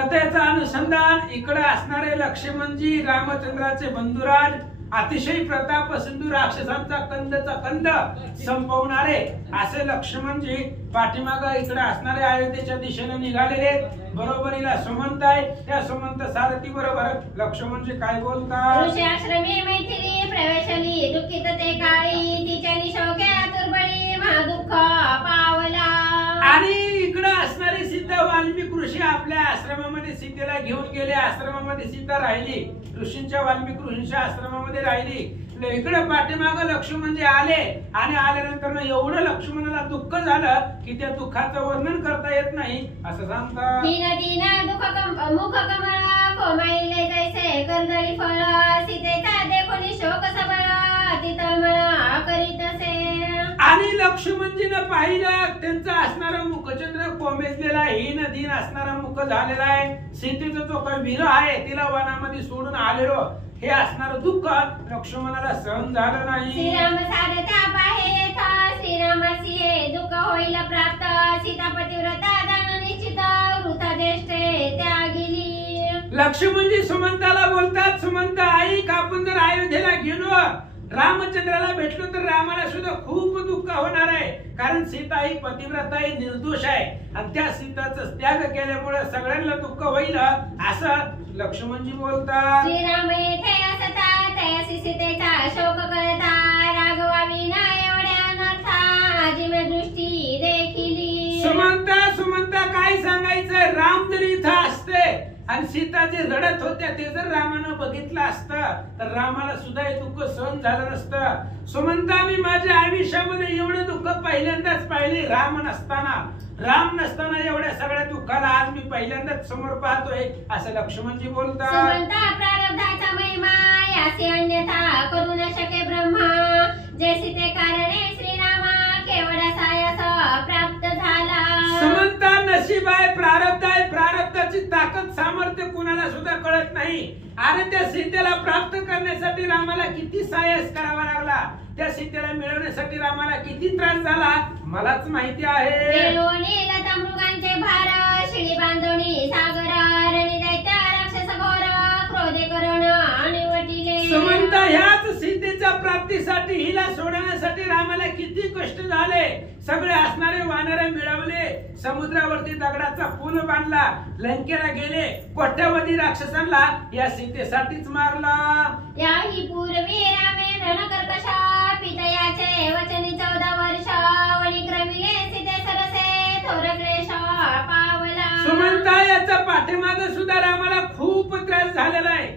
कथेचं अनुसंधान इकडे असणारे लक्ष्मणजी रामचंद्राचे बंधुराज अतिशय प्रताप सिंधू राक्षसांचा कंद संपवणारे असे लक्ष्मणजी पाठीमाग इकडे असणारे अयोध्येच्या दिशेने निघालेले। बरोबरीला सुमंत आहे, त्या सुमंत सारथी बरोबर लक्ष्मणजी काय बोलतात? ऋषी आश्रमी मैथिली प्रवेशली दुःखित ते काळी तिच्यानी शोके आतुरबळी महादुःख पावला। आणि इकडे असणारे सीता वाल्मिक ऋषी आपल्या आश्रमामध्ये सीतेला घेऊन गेले। आश्रमामध्ये सीता राहिली, ऋषींच्या वाल्मिक ऋषींच्या आश्रमामध्ये राहिली। इकडे पाठीमाग लक्ष्मणजी आले आणि आल्यानंतर एवढं लक्ष्मणाला दुःख झालं की त्या दुःखाचं वर्णन करता येत नाही असं सांगतात। दीन दुःख मुख कमळ कोमाईले जैसे कर्दळी फळ सीतेचा देखून शोक सबळ तितळमळ करीतसे। आणि लक्ष्मणजीनं पाहिलं त्यांचा असणारा मुखचंद्र कोमेजलेला हीन दीन असणारा मुख झालेला आहे। सीतेचा जो काही वीर आहे तिला वनामध्ये सोडून आलेलो हे असणार दुःख लक्ष्मणाला सहन झालं नाही। श्रीराम सारथ्या पाहे श्रीरामासी दुःख होईल प्राप्त सीता पतिव्रता जाण निश्चित वृथा देष्टे त्यागिली। लक्ष्मणजी सुमंताला बोलतात, सुमंत ऐक, आपण जर अयोध्येला गेलो रामचंद्राला भेटलो तर रामाला सुद्धा खूप दुःख होणार आहे, कारण सीता ही पतिव्रता ही निर्दोष आहे आणि त्या सीताचा त्याग केल्यामुळे सगळ्यांना दुःख होईल असं लक्ष्मणजी बोलतात। श्रीराम येथे असता तयासी सीतेचा शोक करता राघवा विना एवढ्या अनर्था जिम दृष्टी देखिली। सुमंता काय सांगायचं, राम जरी इथं असते आणि सीता जे रडत होत्या ते जर रामानं बघितलं असतं तर रामाला सुद्धा हे दुःख सहन झालं नसतं। सुमंता मी माझ्या आयुष्यामध्ये एवढं दुःख पहिल्यांदाच पाहिले, राम नसताना एवढ्या सगळ्या दुःखाला आज मी पहिल्यांदाच समोर पाहतोय असं लक्ष्मणजी बोलतात। सुमंता प्रारब्धाचा महिमा यासी अन्यथा करू न शके ब्रह्मा जे सीते कारणे श्रीरामा केवढा सायस प्राप्त झाला। सुमंता नशीब आहे, प्रारब्धाची ताकद सामर्थ्य कुणाला सुद्धा कळत नाही। आणि त्या सीतेला प्राप्त करण्यासाठी रामाला किती सायस करावा लागला, त्या सीतेला मिळवण्यासाठी रामाला किती त्रास झाला मलाच माहिती आहे। लता मृगांचे भार शिडी बांधणी सागर रणी दैत्य राक्षस घोर क्रोधे करण आणि वटिले। सुमंता ह्याच सीतेच्या प्राप्तीसाठी हिला सोडवण्यासाठी रामाला किती कष्ट झाले। सगळे असणारे वानर मिळवले, समुद्रावरती दगडाचा पूल बांधला, लंकेला गेले, कोट्यावधी राक्षसांना या सीतेसाठीच मारला। याही पूर्वी रामे रणकर्कश पितयाचे वचनी 14 वर्ष वणी क्रमिले सीते सरसे थोर क्लेश पावला। सुमंता याचा पाठीमाग सुद्धा रामाला खूप त्रास झालेला आहे।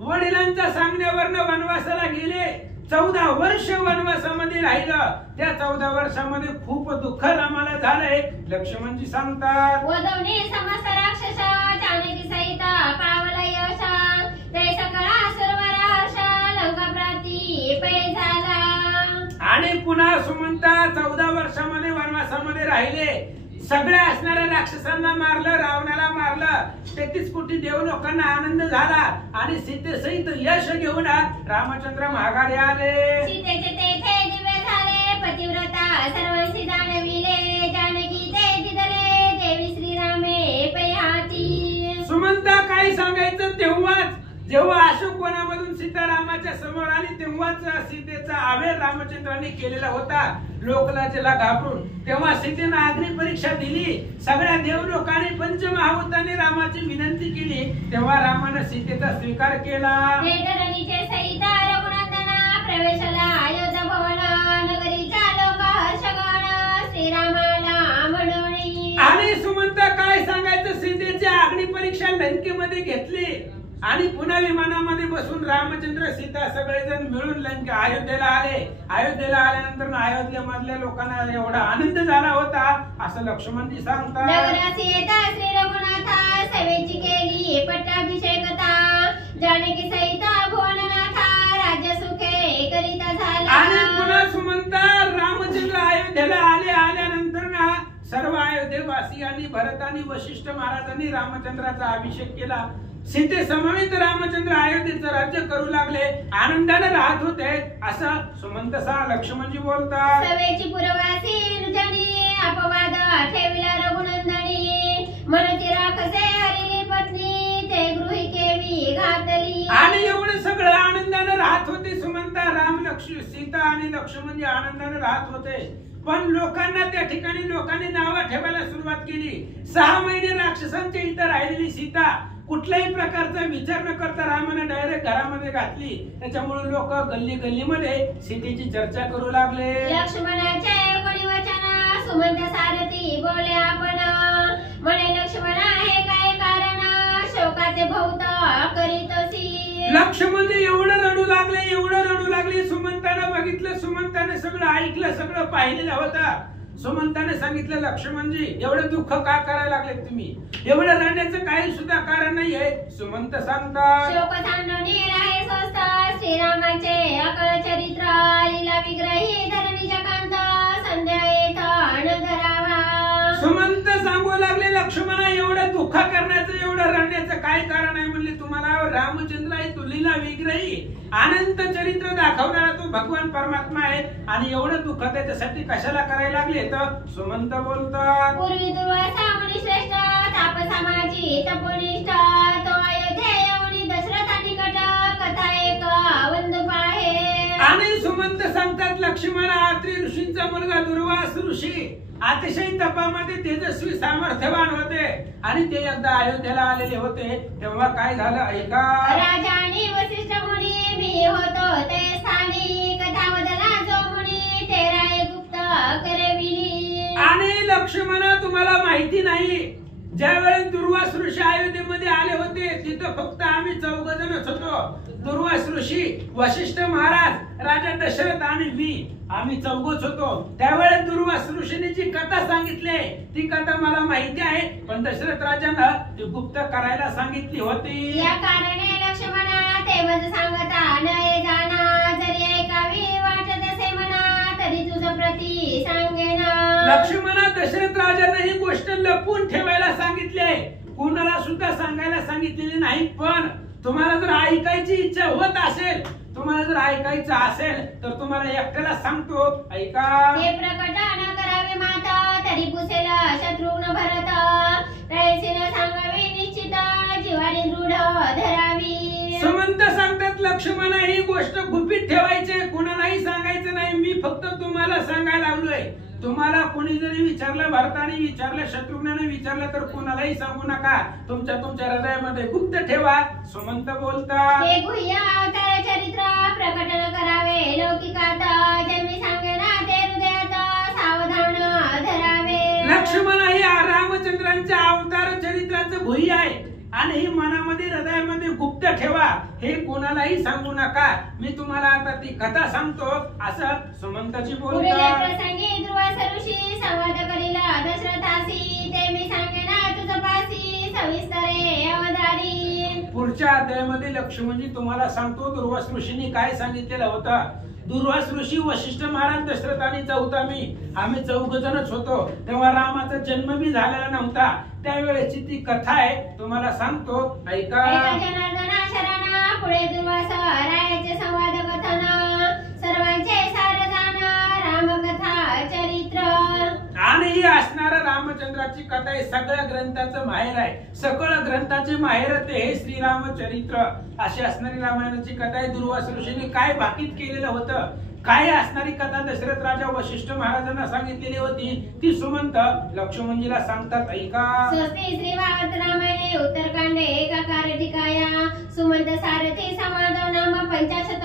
वडिलांच्या सांगण्यावरनं वनवासाला गेले, 14 वर्ष वनवासामध्ये राहिलं, त्या 14 वर्षामध्ये खूप दुःख रामाला झालंय लक्ष्मणजी सांगतात। वदवणे समस्त राक्षस जानकी सहित पावला यश ते सकळा सुरवर हर्ष लंका प्राप्ती पै झाला। आणि पुन्हा सुमंता 14 वर्षामध्ये वनवासामध्ये राहिले, सगळ्या असणाऱ्या राक्षसांना मारलं, रावणाला मारलं, 33 कोटी देव लोकांना आनंद झाला आणि सीतेसहित यश घेऊन रामचंद्र माघारी आले। सीतेचे तेथे दिव्य झाले पतिव्रता सर्वांशी जाणविले जानकी ते दिदले देवी श्रीरामे पयाती। सुमंता काय सांगायचं, तेव्हाच जेव्हा अशोक वनामधून सीता रामाच्या समोर आली तेव्हाच सीतेचा आवेर रामचंद्राने केलेला होता लोकलाजेला घाबरून। तेव्हा सीतेने अग्नी परीक्षा दिली, सगळ्या देव लोकांनी पंचमहाभूतांनी रामाची विनंती केली, तेव्हा रामाने सीतेचा स्वीकार केला। धरणीचे सहित रघुनंदना प्रवेशला अयोध्या भवन नगरीच्या लोक हर्षगण श्रीरामाला म्हणून। आणि सुमंता काय सांगायचं, सीतेची अग्नी परीक्षा लंकेमध्ये घेतली आणि पुन्हा विमानामध्ये बसून रामचंद्र सीता सगळेजण मिळून अयोध्येला आले। अयोध्येला आल्यानंतर अयोध्येमधल्या लोकांना एवढा आनंद झाला होता असं लक्ष्मणजी सांगतात। नगरासी येता श्री रघुनाथा सेवेची केली पट्टाभिषेकता जानकी सहित भुवननाथा राज्य सुखे करिता झाला। आणि पुन्हा सुमंता रामचंद्र अयोध्येला आल्यानंतर ना सर्व अयोध्येवासियांनी भरतानी वशिष्ठ महाराजांनी रामचंद्राचा अभिषेक केला। सीते समवेत रामचंद्र अयोध्येचं राज्य करू लागले, आनंदाने राहत होते असं सुमंतसा लक्ष्मणजी बोलतात। सवेची पुरवासी नुजनी अपवाद ठेविला रघुनंदनी मनची राखसे हरिली पत्नी ते गृही केवी घातली. आणि एवढं सगळं आनंदाने राहत होते सुमंता, राम लक्ष्मण सीता आणि लक्ष्मण जे आनंदाने राहत होते. पण लोकांना त्या ठिकाणी लोकांनी नावं ठेवायला सुरुवात केली. 6 महिने राक्षसांच्या इथं राहिलेली सीता कुठल्याही प्रकारचा विचार न करता रामाने डायरेक्ट घरामध्ये घातली. त्याच्यामुळे लोक गल्ली गल्लीमध्ये सीतेची चर्चा करू लागले. लक्ष्मणाचे कोणी वचन सुमंत सारथी बोले आपण, म्हणे लक्ष्मण हे काय कारण शोकाचे भोवत करीतोसी. लक्ष्मण एवढं रडू लागले, एवढं रडू लागले. सुमंताने बघितलं, सुमंताने सगळं ऐकलं, सगळं पाहिलेलं होतं. सुमंताने सांगितलं, लक्ष्मणजी एवढं दुःख का करायला लागले तुम्ही? एवढं रडण्याचं काही सुद्धा कारण नाहीये. सुमंत सांगतात, शोक सांडवणे राहे स्वस्त श्रीरामाचे अकळ चरित्र, लीला विग्रही धरणीच्या कांत संध्या येथ धरावा. सुमंत सांगू लागले, लक्ष्मणा एवढं दुःख करण्याचं, एवढं रडण्याचं काय कारण आहे? म्हणले, तुम्हाला रामचंद्र आहे, तो लीला विग्रही अनंत चरित्र दाखवणारा तो भगवान परमात्मा आहे, आणि एवढं दुःख त्याच्यासाठी कशाला करायला लागले? तर सुमंत बोलतात, पूर्वी दुर्वासा मुनी श्रेष्ठ तापसामाची तपोनिष्ठ, तो अयोध्ये येऊनी दशरथा निकट कथा एक वंदू पाहे. आणि सुमंत सांगतात, लक्ष्मणा अत्रि ऋषींचा मुलगा दुर्वास ऋषी अतिशय तपामध्ये तेजस्वी सामर्थ्यवान होते, आणि ते एकदा अयोध्येला आलेले होते. तेव्हा काय झालं ऐका. राजा आणि वसिष्ठ मुनी मी होतो ते स्थानी, कथा बदला जो मुनी ते राय गुप्त करविली. आणि लक्ष्मणा तुम्हाला माहिती नाही, ज्या वेळेस दुर्वास ऋषी अयोध्येमध्ये आले होते तिथं फक्त आम्ही 4 जणच होतो. दुर्वास ऋषी, वशिष्ठ महाराज, राजा दशरथ आणि मी, आम्ही 4च होतो. त्यावेळेस दुर्वास ऋषीने जी कथा सांगितली ती कथा मला माहिती आहे, पण दशरथ राजांना ती गुप्त करायला सांगितली होती. या कारणे लक्ष्मणा ते मज सांगता नये जाना, जरी ऐकावी वाटत असे म्हणा तरी तुझ प्रती सांगेना. लक्ष्मणा दशरथ राजांना ही गोष्ट लपवून ठेवायला सांगितले, कोणाला सुद्धा सांगायला सांगितलेली नाही. पण तुम्हाला जर ऐकायची इच्छा होत असेल, तुम्हाला जर ऐकायचं असेल तर तुम्हाला एकट्याला सांगतो, ऐका. हे प्रकट न करावे माता तरी पुसेल शत्रुघ्न भरत, तैसे न सांगावे निश्चित जीवारी दृढ धरावी. सुमंत सांगतात, लक्ष्मणा ही गोष्ट गुपित ठेवायची, कोणालाही सांगायचं नाही. मी फक्त तुम्हाला सांगायला लागलोय. तुम्हाला कोणी जरी विचारलं, भरताने विचारलं, शत्रुघ्नाने विचारलं तर कोणालाही सांगू नका. तुमच्या हृदयामध्ये गुप्त ठेवा. सुमंत बोलतात, हे गुह्य अवतार चरित्र प्रकट न करावे लौकिकात, जे मी सांगेना ते हृदयात सावधान धरावे. लक्ष्मण हे रामचंद्रांच्या अवतार चरित्राचं गुह्य आहे, आणि ही मनामध्ये हृदयामध्ये गुप्त ठेवा. हे कोणालाही सांगू नका. मी तुम्हाला आता ती कथा सांगतो, असं सुमंताची बोलतात. प्रसंगी दुर्वास ऋषी संवाद करीला दशरथासी, ते मी सांगेना तुझ पासी सविस्तरे अवधारी. पुढच्या अध्यायामध्ये लक्ष्मणजी तुम्हाला सांगतो दुर्वास ऋषींनी काय सांगितलेलं होतं. दुर्वास ऋषी, वशिष्ठ महाराज, दशरथ आणि 4था मी, आम्ही 4 जणच होतो. तेव्हा रामाचा जन्म बी झालेला नव्हता. त्यावेळेची ती कथा आहे, तुम्हाला सांगतो, ऐका. जनार्दना शरणा पुढे दुर्वास रायाचे संवाद कथन, सर्वांचे सार जाण रामकथा चरित्र. आणि ही असणारा रामचंद्राची कथा आहे, सगळ्या ग्रंथाचं माहेर आहे. सकळ ग्रंथाचे माहेर ते हे श्रीरामचरित्र. अशी असणारी रामायणाची कथा आहे. दुर्वास ऋषीने काय भाकीत केलेलं होतं, काय असणारी कथा दशरथ राजा वशिष्ठ महाराजांना सांगितलेली होती, ती सुमंत लक्ष्मणजीला सांगतात, ऐका. स्वस्ति श्री भागवत रामायणे उत्तरकांडे एकाकार टिकाया, सुमंत सारथी संवाद नाम 85